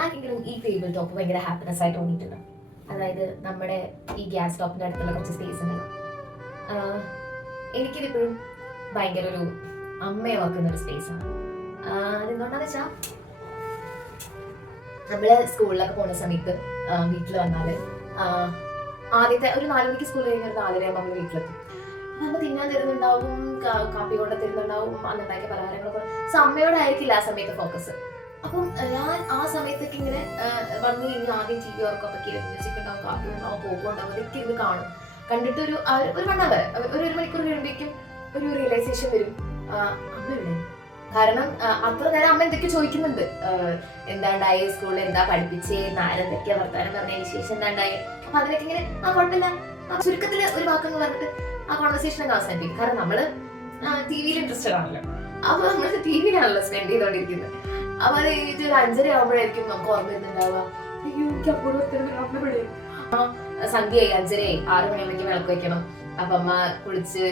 ആർക്കെങ്കിലും ഈ table top ഭയങ്കര ഹാപ്പിനെസ് ആയിട്ട് തോന്നിയിട്ടുണ്ട്? അതായത് നമ്മുടെ ഈ ഗ്യാസ് സ്റ്റോപ്പിൻ്റെ അടുത്തുള്ള കുറച്ച് സ്പേസ് ഉണ്ടല്ലോ, എനിക്കിതിപ്പോഴും ഭയങ്കര ഒരു അമ്മയെ ഓർക്കുന്നൊരു സ്പേസാണ്. അതെന്തുകൊണ്ടാന്ന് വെച്ചാൽ നമ്മള് സ്കൂളിലൊക്കെ പോകുന്ന സമയത്ത് വീട്ടിൽ വന്നാല് ആദ്യത്തെ ഒരു 4 മണിക്ക് സ്കൂൾ കഴിഞ്ഞ ഒരു 4:30 നമ്മൾ വീട്ടിലെത്തും. നമ്മൾ തിന്നാൻ തരുന്നുണ്ടാവും, കാപ്പി കൊണ്ട് തരുന്നുണ്ടാവും, അന്നുണ്ടാക്കിയ പലഹാരങ്ങളൊക്കെ. സോ അമ്മയോടായിരിക്കില്ല ആ സമയത്ത് ഫോക്കസ്. അപ്പം ഞാൻ ആ സമയത്തൊക്കെ ഇങ്ങനെ വന്നു കഴിഞ്ഞാൽ ആദ്യം TV ഓർക്കൊക്കെ മ്യൂസിക് ഉണ്ടാവും, കാപ്പി ഉണ്ടാവും, പോകുണ്ടാവും, അതൊക്കെ ഇരുന്ന് കാണും. കണ്ടിട്ട് ഒരു 1 hour ഒരു മണിക്കൂർ കഴിയുമ്പോഴേക്കും ഒരു റിയലൈസേഷൻ വരും, അമ്മയുടെ. കാരണം അത്ര നേരം അമ്മ എന്തൊക്കെ ചോദിക്കുന്നുണ്ട്, എന്താണ്ടായി സ്കൂളിൽ, എന്താ പഠിപ്പിച്ചേ, ആരെന്തൊക്കെയാ വർത്താനം പറഞ്ഞ വിശേഷം എന്താണ്ടായി. അപ്പൊ അതിനൊക്കെ ഇങ്ങനെ കുഴപ്പമില്ല ചുരുക്കത്തില് ഒരു വാക്കെന്ന് പറഞ്ഞിട്ട് ആ കോൺവെർസേഷനൊക്കെ അവസാനിപ്പിക്കും. കാരണം നമ്മള് TV-യിൽ ഇൻട്രസ്റ്റഡ് ആണല്ലോ, അപ്പൊ നമ്മള് TV-യിലാണല്ലോ സ്പെൻഡ് ചെയ്തോണ്ടിരിക്കുന്നത്. അപ്പൊ അത് കഴിഞ്ഞിട്ട് ഒരു 5:30 ആകുമ്പോഴായിരിക്കും നമുക്ക് ഓർമ്മ വരുന്നുണ്ടാവുക, അയ്യോ എനിക്ക് അപ്പോഴും സന്ധ്യയായി, 5:30 6 മണിയാകുമ്പോഴേക്കും വിളക്ക് വെക്കണം. അപ്പൊ അമ്മ കുളിച്ച്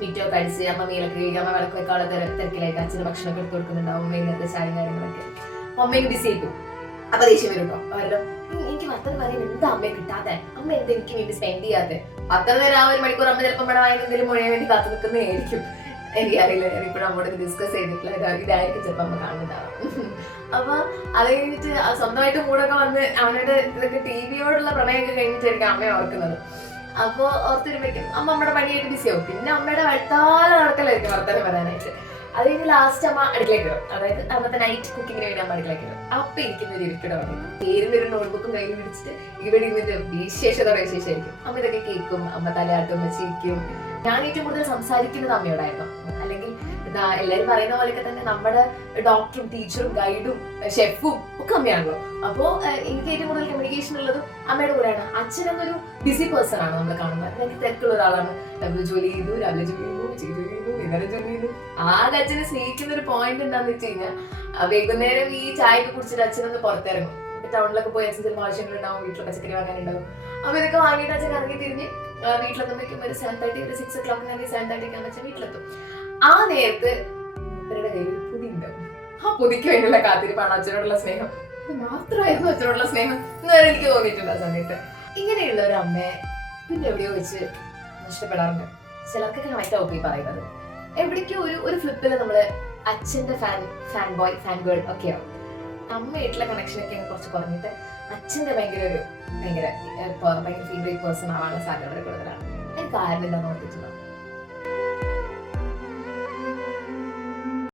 മിറ്റൊക്കെ അടിച്ച് അമ്മ മീലൊക്കെ കഴിക്കും, അമ്മ വിളക്ക് വെക്കാനുള്ള തിരക്കിലായിട്ട് അച്ഛന് ഭക്ഷണമൊക്കെ എടുത്ത് കൊടുക്കുന്നുണ്ടാവും, വൈകുന്നേരത്തെ ചായയും കാര്യങ്ങളൊക്കെ. അപ്പൊ അമ്മയും ബിസി ആയിപ്പോവും. അപ്പൊ ദേഷ്യം വരും കേട്ടോ, അവരുടെ എനിക്ക് വർത്തനം പറയാൻ എന്താ അമ്മയെ കിട്ടാതെ, അമ്മ എന്താ എനിക്ക് വേണ്ടി സ്പെൻഡ് ചെയ്യാതെ. അത്ര നേരം ആ 1 മണിക്കൂർ അമ്മ ചിലപ്പോൾ നമ്മുടെ വായന എന്തെങ്കിലും മുഴയാൻ വേണ്ടി കാത്തു നിൽക്കുന്നതായിരിക്കും. എനിക്കറിയില്ല, ഞാനിപ്പോഴും അമ്മോട് ഡിസ്കസ് ചെയ്തിട്ടില്ല, ഇതായിരിക്കും ചിലപ്പോൾ അമ്മ കാണുന്നതാവും. അപ്പൊ അത് കഴിഞ്ഞിട്ട് സ്വന്തമായിട്ട് മൂടൊക്കെ വന്ന് അവനോട് ഇതൊക്കെ TV-യോടുള്ള പ്രണയമൊക്കെ കഴിഞ്ഞിട്ടായിരിക്കും അമ്മയെ ഓർക്കുന്നത്. അപ്പൊ ഓർത്തിരുമ്പോഴേക്കും അമ്മ അമ്മയുടെ പണിയായിട്ട് ബിസി ആവും. പിന്നെ അമ്മയുടെ വഴുത്താലെ നടക്കലായിരിക്കും വർത്തമാനം പറയാനായിട്ട്. അത് കഴിഞ്ഞ് ലാസ്റ്റ് അമ്മ അടുക്കളയ്ക്ക് വരും, അതായത് അന്നത്തെ നൈറ്റ് കുക്കിങ്ങിന് വേണ്ടി അമ്മ അടുക്കളയ്ക്ക് വരും. അപ്പൊ ഇരിക്കുന്ന ഒരു ഇരിപ്പിട വന്നു പേരിന്റെ ഒരു നോട്ട്ബുക്കും കയ്യിൽ പിടിച്ചിട്ട് ഇവിടെ ഇരുന്നിട്ട് വിശേഷമായിരിക്കും. അമ്മ ഇതൊക്കെ കേൾക്കും, അമ്മ തലയാട്ടും, ചിരിക്കും. ഞാൻ ഏറ്റവും കൂടുതൽ സംസാരിക്കുന്നത് അമ്മയോടായിരുന്നു. അല്ലെങ്കിൽ എല്ലാവരും പറയുന്ന പോലെയൊക്കെ തന്നെ നമ്മുടെ ഡോക്ടറും ടീച്ചറും ഗൈഡും ഷെഫും ഒക്കെ അമ്മയാണല്ലോ. അപ്പോ എനിക്ക് ഏറ്റവും കൂടുതൽ കമ്മ്യൂണിക്കേഷൻ ഉള്ളതും അമ്മയുടെ കൂടെയാണ്. അച്ഛൻ എന്നൊരു ബിസി പേഴ്സൺ ആണ് നമ്മൾ കാണുന്നത്, എനിക്ക് തിരക്കുള്ള ഒരാളാണ്. ജോലി ചെയ്തു, രാവിലെ ജോലി ചെയ്യുന്നു, ഉച്ചയ്ക്ക് ജോലി ചെയ്യുന്നു, വൈകുന്നേരം ജോലി ചെയ്യുന്നു. ആകെ അച്ഛനെ സ്നേഹിക്കുന്ന ഒരു പോയിന്റ് എന്താന്ന് വെച്ച് കഴിഞ്ഞാൽ വൈകുന്നേരം ഈ ചായയൊക്കെ കുടിച്ചിട്ട് അച്ഛനൊന്ന് പുറത്തിറങ്ങും. ടൗണിലൊക്കെ പോയി അച്ഛൻ ചില ആവശ്യങ്ങളുണ്ടാവും, വീട്ടിൽ പച്ചക്കറി വാങ്ങാനുണ്ടാവും. അപ്പൊ ഇതൊക്കെ വാങ്ങിയിട്ട് അച്ഛൻ ഇറങ്ങി തിരിഞ്ഞ് വീട്ടിലെത്തുമ്പോഴേക്കും ഒരു 7:30 ഒരു 6 o'clock 7:30 അച്ഛൻ വീട്ടിലെത്തും. ആ നേരത്ത് ഇവരുടെ കയ്യിൽ ഒരു പൊതി ഉണ്ടാവും. ആ പൊതിക്ക് വേണ്ടിയുള്ള കാത്തിരിപ്പാണ് അച്ഛനോടുള്ള സ്നേഹം. ഇത് മാത്രമായിരുന്നു അച്ഛനോടുള്ള സ്നേഹം എന്ന് വരെ എനിക്ക് തോന്നിയിട്ടുണ്ട് ആ സമയത്ത്. ഇങ്ങനെയുള്ള ഒരു അമ്മയെ പിന്നെ എവിടെയോ വെച്ച് നഷ്ടപ്പെടാറുണ്ട്. ചിലർക്കൊക്കെ കണക്ട് ആവും ഈ പറയുന്നത്. എവിടേക്കോ ഒരു ഫ്ലിപ്പിൽ നമ്മള് അച്ഛന്റെ ഫാൻ ബോയ് ഫാൻ ഗേൾ ഒക്കെ ആവും. അമ്മയായിട്ടുള്ള കണക്ഷനൊക്കെ കുറച്ച് കുറഞ്ഞിട്ട് അച്ഛന്റെ ഭയങ്കര ഫേവറേറ്റ് പേഴ്സൺ ആവാനുള്ള സാധ്യത വളരെ കൂടുതലാണ്. അതിന് കാരണം എന്താണെന്ന് ഓർത്തിട്ടുണ്ടോ?